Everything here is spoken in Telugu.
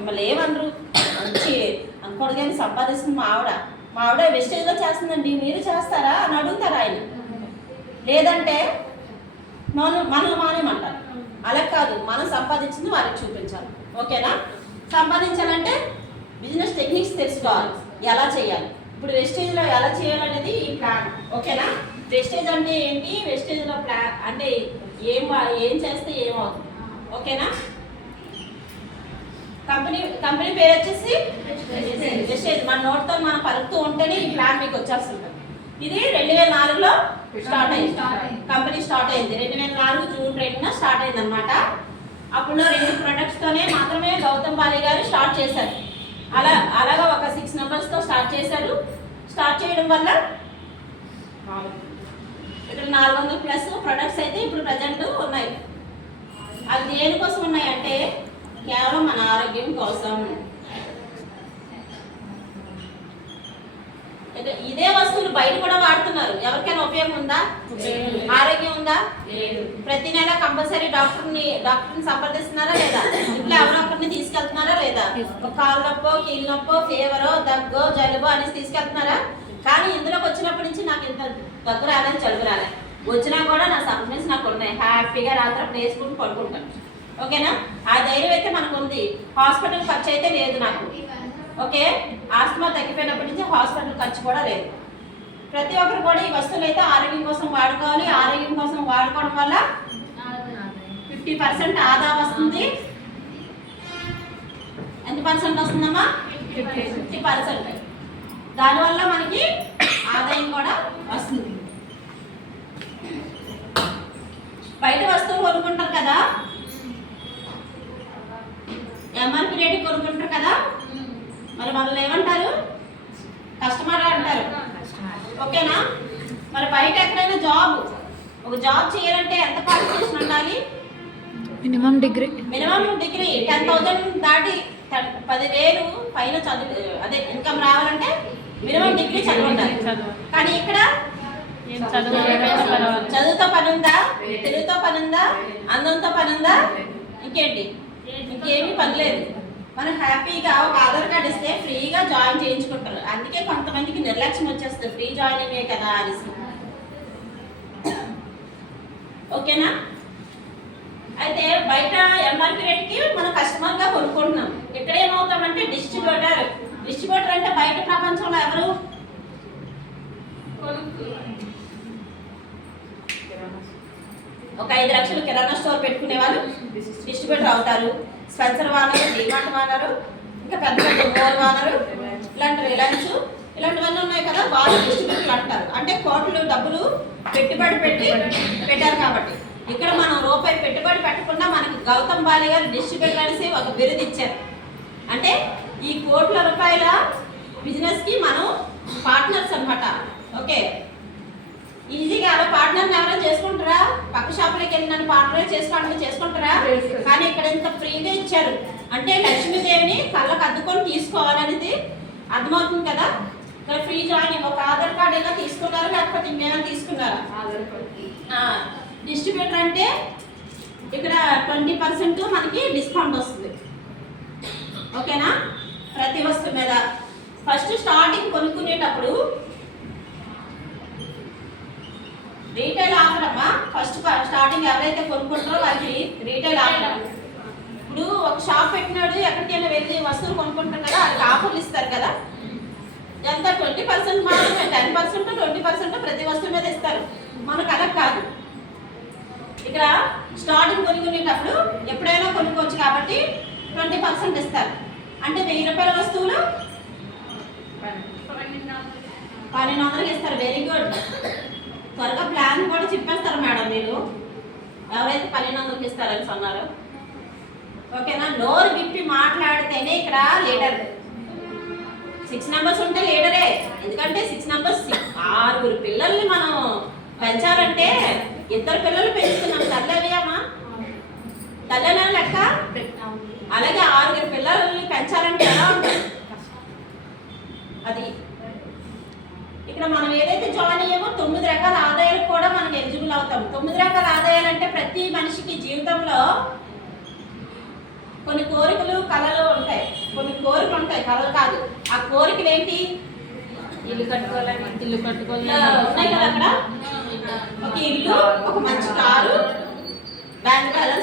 మిమ్మల్ని ఏమనరు, మంచి అనుకోడు కానీ సంపాదిస్తుంది మా ఆవిడ వెస్టేజ్లో చేస్తుందండి మీరు చేస్తారా అని అడుగుతారు ఆయన. లేదంటే మనం మానేమంటారు. అలా కాదు, మనం సంపాదించింది వారికి చూపించాలి. ఓకేనా? సంపాదించాలంటే బిజినెస్ టెక్నిక్స్ తెలుసుకోవాలి, ఎలా చేయాలి. ఇప్పుడు వెస్టేజ్లో ఎలా చేయాలనేది ఈ ప్లాన్. ఓకేనా? వెస్టేజ్ అంటే ఏంటి, వెస్టేజ్లో ప్లాన్ అంటే ఏం చేస్తే ఏమవుతుంది. ఓకేనా? కంపెనీ పేరు వచ్చేసి వెస్టేజ్. మన నోట్తో మనం పలుకుతూ ఉంటేనే ఈ ప్లాన్ మీకు వచ్చేస్తుంది. ఇది 2004లో స్టార్ట్ అయింది. కంపెనీ స్టార్ట్ అయింది 2004 జూన్ 2న స్టార్ట్ అయింది అనమాట. అప్పుడు 2 ప్రొడక్ట్స్తోనే మాత్రమే గౌతమ్ బాలి గారు స్టార్ట్ చేశారు. అలాగా ఒక 6 మెంబర్స్తో స్టార్ట్ చేశారు. స్టార్ట్ చేయడం వల్ల ఇక్కడ 400+ ప్రొడక్ట్స్ అయితే ఇప్పుడు ప్రజెంట్ ఉన్నాయి. అది దేనికోసం ఉన్నాయంటే కేవలం మన ఆరోగ్యం కోసం. ఇదే వస్తువులు బయట కూడా వాడుతున్నారు. ఎవరికైనా ఉపయోగం ఉందా? ఆరోగ్యం ఉందా? ప్రతి నెల కంపల్సరీ డాక్టర్ని సంప్రదిస్తున్నారా లేదా? ఇంట్లో ఎవరొకరిని తీసుకెళ్తున్నారా లేదా? కాలు నొప్పో, కీళ్ళ నొప్పో, ఫీవరో, దగ్గో, జలుబు అనేసి తీసుకెళ్తున్నారా? కానీ ఇందులోకి వచ్చినప్పటి నుంచి నాకు ఇంత దగ్గు రాలేదు, జలుబు రాలేదు. వచ్చినా కూడా నా సప్లిమెంట్స్ నాకు ఉన్నాయి. హ్యాపీగా రాత్రి అప్పుడు వేసుకుని పడుకుంటాను. ఓకేనా? ఆ ధైర్యం అయితే మనకు ఉంది. హాస్పిటల్ ఖర్చు అయితే లేదు నాకు. ఓకే? ఆస్తమా తగ్గిపోయినప్పటి నుంచి హాస్పిటల్ ఖర్చు కూడా లేదు. ప్రతి ఒక్కరు కూడా ఈ వస్తువులు అయితే ఆరోగ్యం కోసం వాడుకోవాలి. ఆరోగ్యం కోసం వాడుకోవడం వల్ల 50% ఆదా వస్తుంది. ఎంత పర్సెంట్ వస్తుందమ్మా? 50%. దానివల్ల మనకి ఆదాయం కూడా వస్తుంది. బయట వస్తువులు కొనుక్కుంటారు కదా, ఎంఆర్పి రేటు కొనుక్కుంటారు కదా, మరి మనల్ని ఏమంటారు? కస్టమర్ అంటారు. ఓకేనా? మరి బయట ఎక్కడైనా ఒక జాబ్ చేయాలంటే ఎంత క్వాలిఫికేషన్ ఉండాలి? మినిమం డిగ్రీ 10,000 దాటి 10,000 పైన అదే ఇన్కమ్ రావాలంటే మినిమం డిగ్రీ చదివి ఉండాలి. కానీ ఇక్కడ చదువుతో పని ఉందా? తెలుగుతో పని ఉందా? అందంతో పని ఉందా? ఇంకేమీ పని లేదు. మనం హ్యాపీగా ఒక ఆధార్ కార్డు ఇస్తే ఫ్రీగా జాయిన్ చేయించుకుంటారు. అందుకే కొంతమందికి నిర్లక్ష్యం వచ్చేస్తుంది, ఫ్రీ జాయినింగే కదా అనేసి. ఓకేనా? అయితే బయట ఎంఆర్పి రేట్కి మనం కస్టమర్గా కొనుక్కుంటున్నాం. ఇక్కడ ఏమవుతామంటే డిస్ట్రిబ్యూటర్ అంటే బయట ప్రపంచంలో ఎవరు? ఒక 5 లక్షలు కిరాణా స్టోర్ పెట్టుకునే వాళ్ళు డిస్ట్రిబ్యూటర్ అవుతారు. స్పెన్సర్ వానరు, డిమార్ట్ వానరు, ఇంకా పెద్ద పెద్ద మోర్ వానరు, ఇలాంటి రిలయన్స్ ఇలాంటివన్నీ ఉన్నాయి కదా, వాళ్ళు డిస్ట్రిబ్యూటర్లు అంటారు. అంటే కోట్లు డబ్బులు పెట్టుబడి పెట్టారు కాబట్టి. ఇక్కడ మనం రూపాయి పెట్టుబడి పెట్టకుండా మనకి గౌతమ్ బాలి గారు డిస్ట్రిబ్యూటర్ అనేసి ఒక బిరుదు ఇచ్చారు. అంటే ఈ కోట్ల రూపాయల బిజినెస్కి మనం పార్ట్నర్స్ అనమాట. ఓకే? ఈజీగా అలా పార్ట్నర్ని ఎవరైనా చేసుకుంటారా? పక్క షాపులకి వెళ్ళి నన్ను పార్ట్నర్ చేసుకుంటారా? కానీ ఇక్కడ ఇంత ఫ్రీగా ఇచ్చారు అంటే లక్ష్మీదేవిని కళ్ళకు అద్దుకొని తీసుకోవాలనేది అర్థమవుతుంది కదా. ఇక్కడ ఫ్రీ జాయినింగ్ ఒక ఆధార్ కార్డు ఏదో తీసుకున్నారా లేకపోతే ఇంకేమైనా తీసుకున్నారా? డిస్ట్రిబ్యూటర్ అంటే ఇక్కడ 20% మనకి డిస్కౌంట్ వస్తుంది. ఓకేనా? ప్రతి వస్తువు మీద ఫస్ట్ స్టార్టింగ్ కొనుక్కునేటప్పుడు రీటైల్ ఆఫర్ అమ్మా. ఫస్ట్ స్టార్టింగ్ ఎవరైతే కొనుక్కుంటారో వాళ్ళకి రీటైల్ ఆఫర్. ఇప్పుడు ఒక షాప్ పెట్టినాడు ఎక్కడికైనా వెళ్ళి వస్తువులు కొనుక్కుంటాం కదా, వాళ్ళకి ఆఫర్లు ఇస్తారు కదా. ఎంత 20% మాత్రమే, 10% 20% ప్రతి వస్తువు మీద ఇస్తారు. మనకు అలా కాదు. ఇక్కడ స్టార్టింగ్ కొనుక్కునేటప్పుడు ఎప్పుడైనా కొనుక్కోవచ్చు కాబట్టి 20% ఇస్తారు. అంటే 1000 రూపాయల వస్తువులు 1200కి ఇస్తారు. Very good. త్వరగా ప్లాన్ కూడా చెప్పేస్తారు మేడం మీరు, ఎవరైతే 1200కి ఇస్తారని అన్నారు. ఓకేనా? నోరు విప్పి మాట్లాడితేనే ఇక్కడ లీడర్. 6 మెంబర్స్ ఉంటే లీడరే. ఎందుకంటే 6 మెంబర్స్ 6 పిల్లల్ని మనం పెంచాలంటే 2 పిల్లలు పెంచుతున్నాం. తల్లవేయమ్మా, తల్లనా లెక్క. అలాగే 6 పిల్లల్ని పెంచాలంటే ఎలా ఉంటుంది అది. ఇక్కడ మనం ఏదైతే జాయిన్ అయ్యామో 9 రకాల ఆదాయాలకు కూడా మనం ఎలిజిబుల్ అవుతాం. 9 రకాల ఆదాయాలంటే ప్రతి మనిషికి జీవితంలో కొన్ని కోరికలు, కళలు ఉంటాయి. కోరికలు ఉంటాయి, కలలు కాదు. ఆ కోరికలు ఏంటి? ఇల్లు కట్టుకోవాలని. ఉన్నాయి కదా అక్కడ. ఒక ఇల్లు, ఒక మంచి కారు, బ్యాంక్ బ్యాలెన్స్